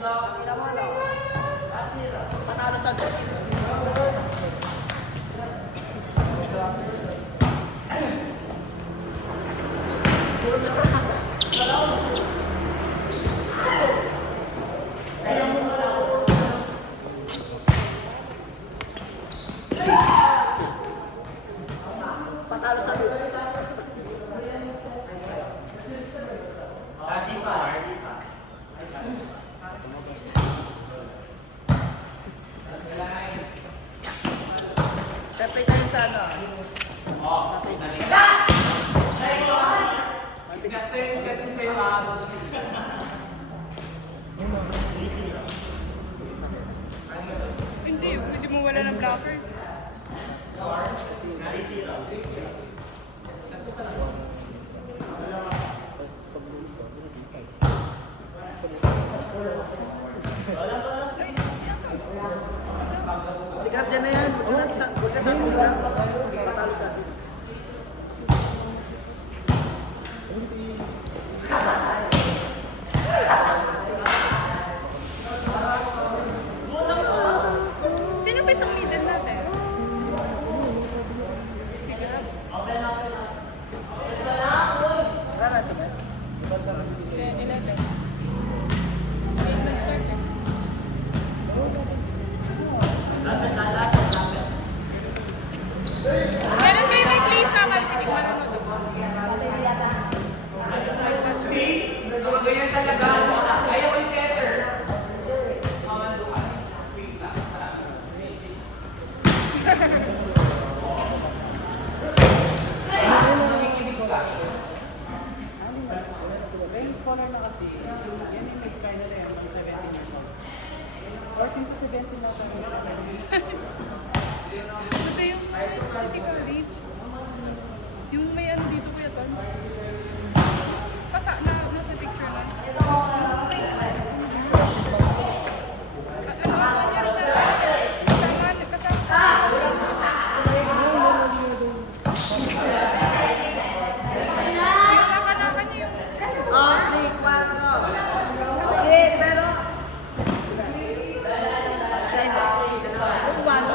Panalo sa gawin. Patalo sa gawin. Siyempre tayo sa ano? Hindi mo wala ng blockers. Ay, siya to. Sigap dyan na yan. Huwag ka sabi sigap. Patalo sa atin. Sino ba isang middle natin? Sige lang. Garas na ba? 10, 11. Game nag-start eh. Meron ba yung may place sa Malpitik manonood ako? May clutch mo. Ganyan siya lagano siya. Ayaw ko yung setter. Yung scholar na kasi, yan yung nag-try nila yung mga 17 years old. 14 to 17 na ito. Ito yung City College. Yung may ano dito kuya Ton. Nasa picture na. Kasama sa yung naka-naka niya yung Play 4. Okay, pero... Siya kung paano?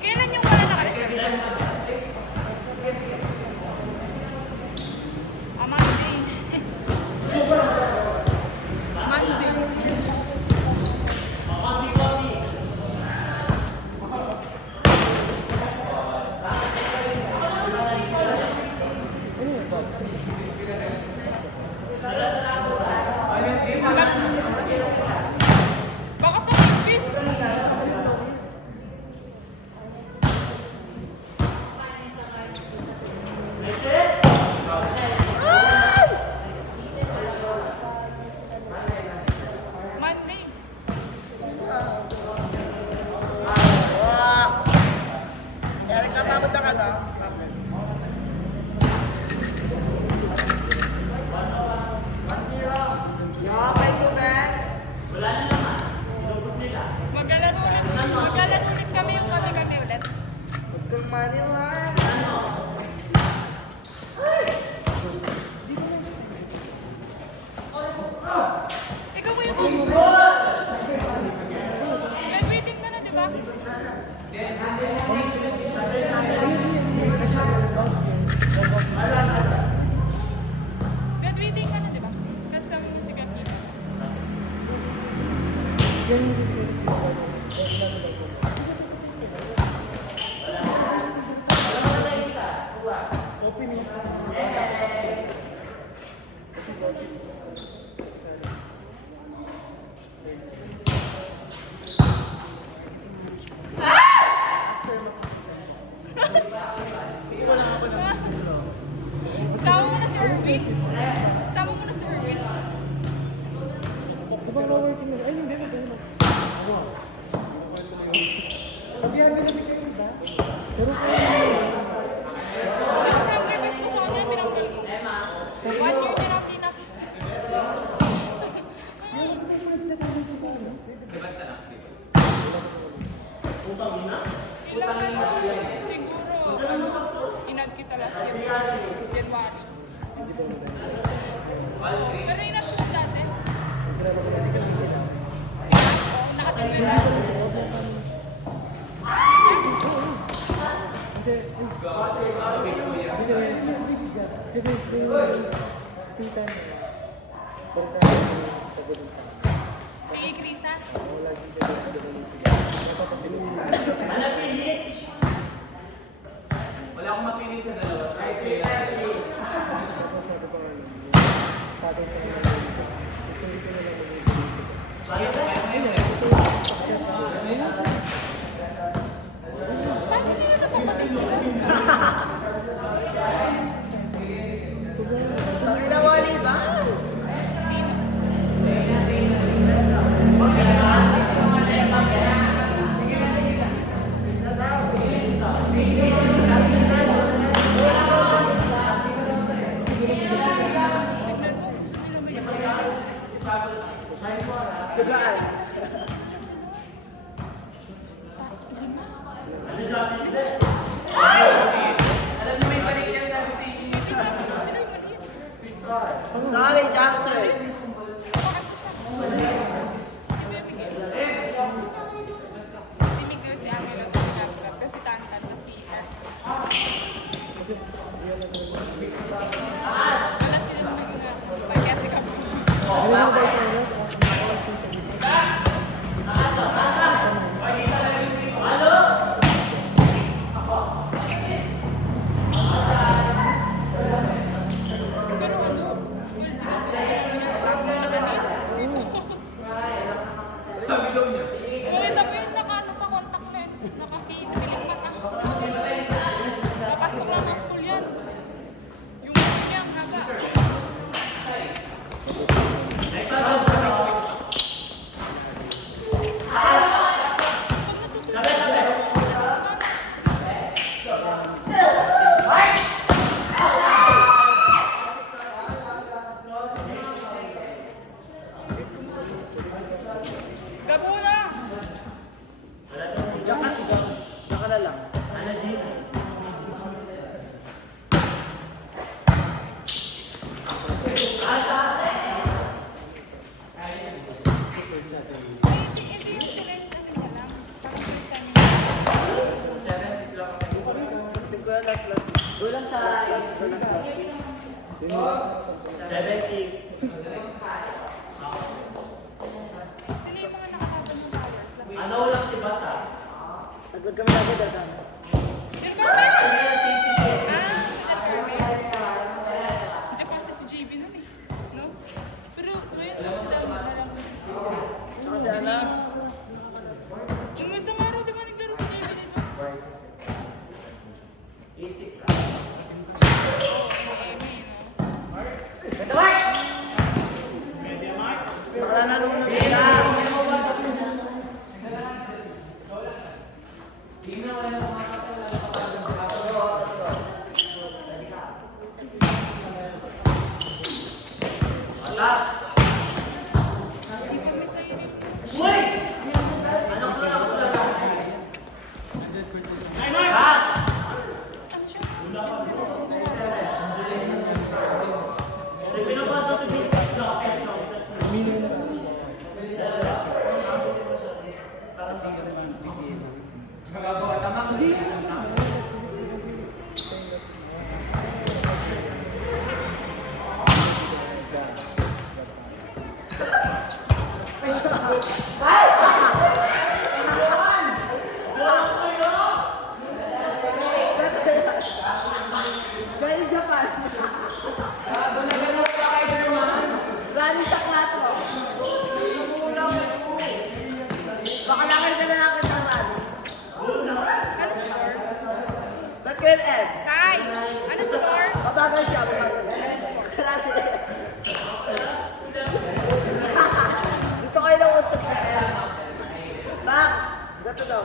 Kailan yung wala naka-reserve? Monday. Monday. Baka sa Memphis. Monday. Wah. Kaya ka papunta ka na? Okay, so man. Maglalaro ulit kami yung kami ulit. Huwag kang maniwala. Ikaw mo yung graduating ka na, di ba? Graduating ka na, di ba? Kasama mo si Kapita. Sama mo na si Erwin. Sama mo na si Erwin. Di ba working na? Ay, hindi na tayo na. Sabihan mo namin kayo ba? Pero Yung problem is ko sa kanya, pinanggal ko. 1 year pinanggal na. Ilang siguro, inad kita last year, January. Pero inad ko siya dati. Oo, nakatuloy na. kasi tita niya. Si Krisa. Wala akong mapili sa dalawa. Ay, kailangan. Bakit nila napapatay sila? Ang inawali ba? Sino? Tignan mo, gusto nila may Sugaan. Alam niyo may balik yan sa busy. Sorry, Jackson. Si Miguel, si Angelo, at si Gabriel, kasi Tantan, at si Ian. Wala sila naging kaya si Gabriel. Pero ano, school si Gabriel, naka-mix. Sabi daw niya. Makita mo yun, naka-ano pa, contact lens, naka-piling mata. Papasok lang ng school yan. Yung ano niya, ang haba. Pag natutulog Gabo na! Jackson. Kulang sa... Kulang sa... 7-6. Sino yung mga nakakabang ng power? Plus. Ano lang si Bata? Naglag kami lagi dagdag. Del Carmen! Del Carmen. Diyan pa si JB nun eh. No? Pero ngayon sila alam mo. Tsaka si Ana. Yung isang araw, di ba naglaro si JB dito? 8-6. Baka nalunod sila. Sipag may sayo rin. Ano siya? Magagawa tamang di. Galing Japan. Rally sa plato. Baka nakita ka na natin ng rally. Ano score? Ba't kayo Ed? Sai! Ano score? Mabagal siya. Mabagal. Ano score? Klase. Gusto ko yung utok sa Ed. Max, gato daw.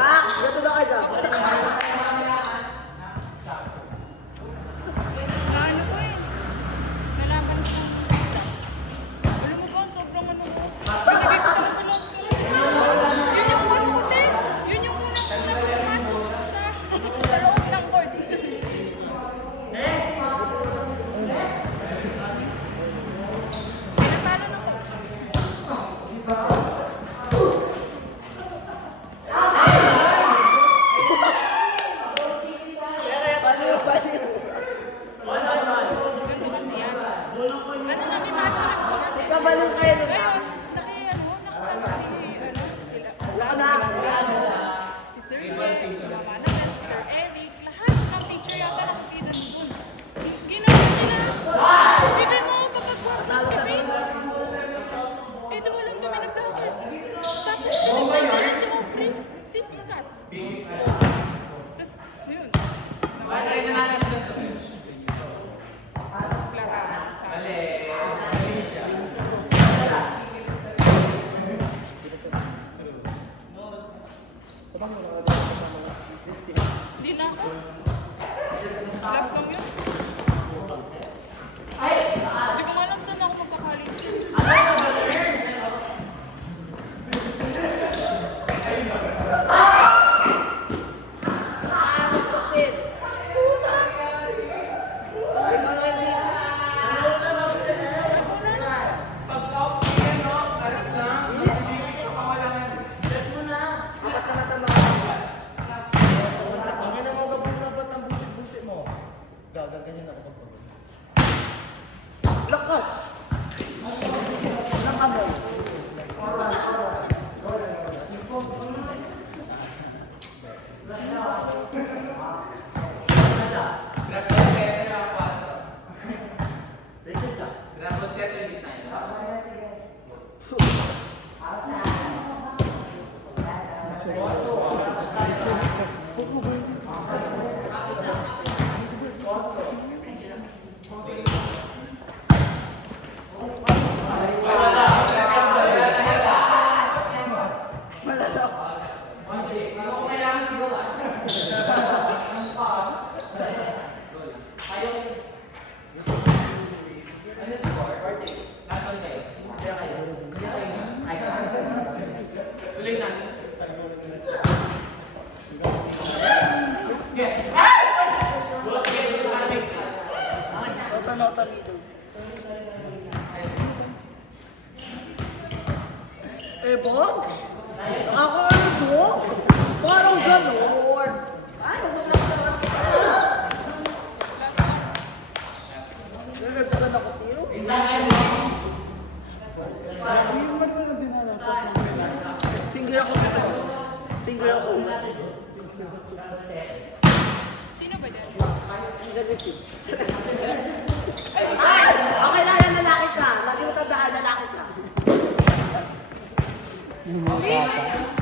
Max, gato daw kayo dyan. Na ano to eh? Nalaban ko ng isda. Alam mo ba, sobrang ano ko. Pinigay ko talaga lang. Yun yung ano ko, te. Yun yung unang pumasok sa loob ng court. Natalo ng coach. Baliw, baliw. Ganito kasi yan. Ano na, may mga sila sa court. Ikaw baliw kayo nun. Ngayon, nakasama sila. Wala na. Si Sir Jeff, si Mama naman, si Sir Eric, lahat ng teacher yata nakapira doon. Ginawa nila. Sabi mo, kapag work si Faith, eh di walang kami nag-practice. Tapos pinagpagdala si Aubrey, sisikat. Tapos, yun. Nawala na natin. Naglaraan sa Hindi na ako. Last lang yun. Hindi ko alam saan ako magkakalit. Kapit. Ikaw lang hindi. Ay, wala na. Apat ka na tama. Ang ina mo gabong na ba't ang busit-busit mo? Gaganyan ako pagpagod. Lakas! Nakamay. Nota-nota dito. Ito? Ako ano to? Parang gano'n. Ay, magugulak sa lang kita. Nagagdagan ako, Tiyo. Hindi mo naman na dinanasap ng kailangan. Finger ako dito. Finger ako. Sino ba dyan? Nag-receive. Ay, Okay lang yan, lalaki ka. Lagi mo tandaan, lalaki ka. Yung mga bata.